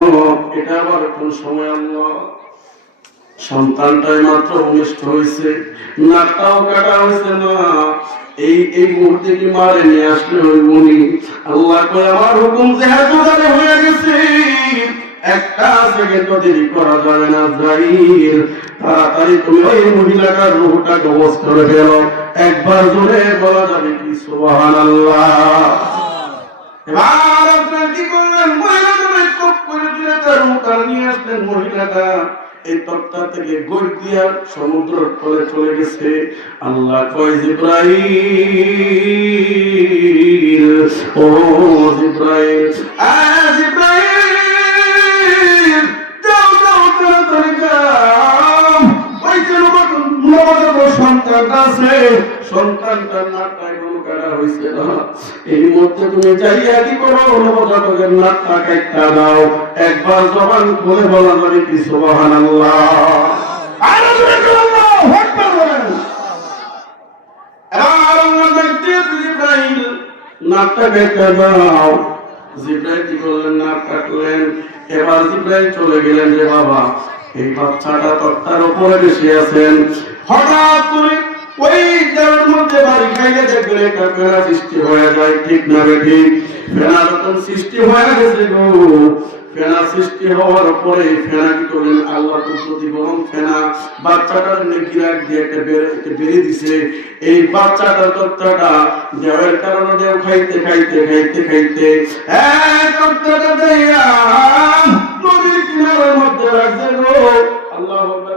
এটা আবার কোন সময় আল্লাহ সন্তানটাই মাত্র ভূমিষ্ঠ হয়েছে, নাকটাও কাটা হয়েছে না, এই মুহূর্তে কি মারে নিয়ে আসলে ওই মুনি আল্লাহ কয় আমার হুকুম যেহেতু জানে হয়ে গেছে, একটা সেকেন্ড দেরি করা যাবে না, যাইর তাড়াতাড়ি তুমি ওই মহিলাটার রূহটা কবজ করে ফেল। একবার জোরে বলা যাবে কি সুবহানাল্লাহ। এবার আপনার কি করলেন, মহিলাটা কপ করে দিলে তার রূহটা নিয়ে আসলেন। মহিলাটা এই তক্তা থেকে গড় দিয়া সমুদ্রের তলে চলে গেছে। আল্লাহ কয় জিবরাইল, ও জিবরাইল, জিবরাইল যাও যাও তাড়াতাড়ি যাও, ওই যে নবজাতক সন্তানটা আছে, সন্তানটার নাকটা এখনো কাটা হয়েছে না, এই মধ্যে তুমি যাইয়া কি করো, নবজাতকের নাকটা কাটটা দাও। একবার জবান খুলে বলা যাবে কি সুবহানাল্লাহ। আরো জোরে আল্লাহু আকবার বলেন। এবার আল্লাহ দেখতে জিবরাইল নাকটা কাটটা দাও। জিবরাইল কি করলেন, নাক কাটলেন। এবার জিবরাইল চলে গেলেন যে বাবা এই বাচ্চাটা তক্তার উপরে বসে আছেন। হঠাৎ করে ওই যার মধ্যে বাড়ি খাইলে দেখবেন একটা ফেনা সৃষ্টি হয়ে যায়, ঠিক না ঠিক? ফেনা যখন সৃষ্টি হয়ে গেছে গো, ফেনা সৃষ্টি হওয়ার পরে ফেনা কি করলেন আল্লাহ কুদরতি গরম ফেনা বাচ্চাটার নেকিরাক দিয়ে একটা বেড়ে দিছে। এই বাচ্চাটার তক্তাটা দেওয়ার কারণে দেও খাইতে খাইতে খাইতে খাইতে তক্তাটা দেয়া নদীর কিনারের মধ্যে রাখছে গো। আল্লাহু আকবার।